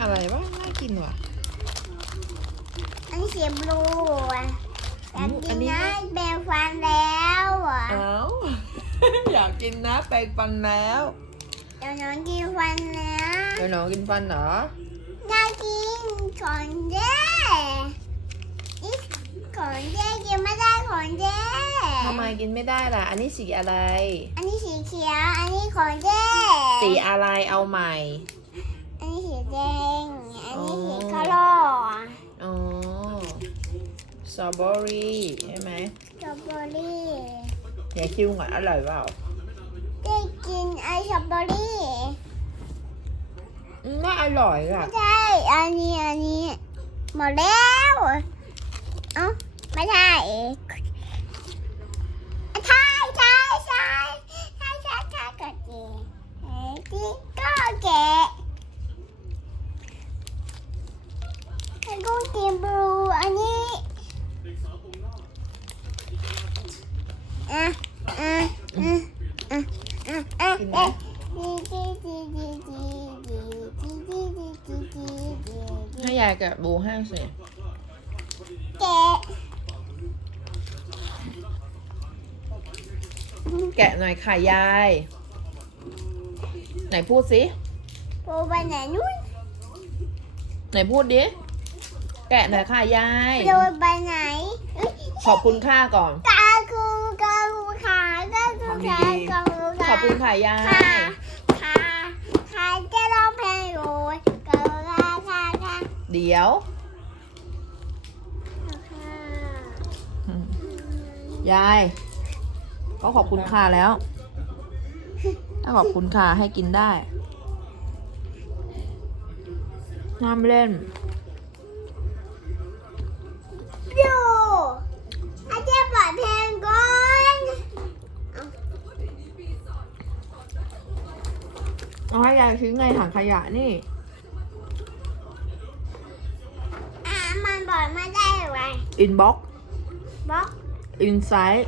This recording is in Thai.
อะไรวะน่ากินว่ะ อันนี้สีบลูอะแต่อืมอักินนนี้นะเบลฟันแล้วอะเอ้า อยากกินนะแปรงฟันแล้วเดี๋ยวน้องกินฟันแล้วเดี๋ยวน้องกินฟันเหรอน่ากินของเจ๊นี่ของเจ๊กินไม่ได้ของเจ๊ทำไมกินไม่ได้ล่ะ อันนี้สีอะไร อันนี้สีเขียว อันนี้ของเจ๊สีอะไรเอาใหม่อั นนี้สีแดง อันนี้สีอ๋อคาร์ลอ๋อสตรอเบอรี่ใช่ไหมสตรอเบอรี่อย่าคิวก่อนอร่อยเปล่าได้กินไอสตรอเบอรี่อืมน่าอร่อยอะไม่ใช่อันนี้อันนี้หมดแล้วเอ้าไม่ใช่ ให้ยายกับบูห้สิแกะหน่อยค่ะยาย ไหนพูดสิปูไปไหนนู่นไหนพูดดิ แกะหน่อยค่ะยาย โดนไปไหน ขอบคุณค่าก่อน กาคูกาคูขากาคูขากาคู ขาขอบคุณค่ะยาขายขาขาจะร้องเพลงอยู่กาคูขาขาขาเดี๋ยวยาย ก็ขอบคุณค่าแล้วถ้าขอบคุณค่าให้กินได้ห้ามเล่น เอาให้ยายทิ้งในถังขยะนี่ อะมันบอกไม่ได้ไว้ inbox บล็อก inside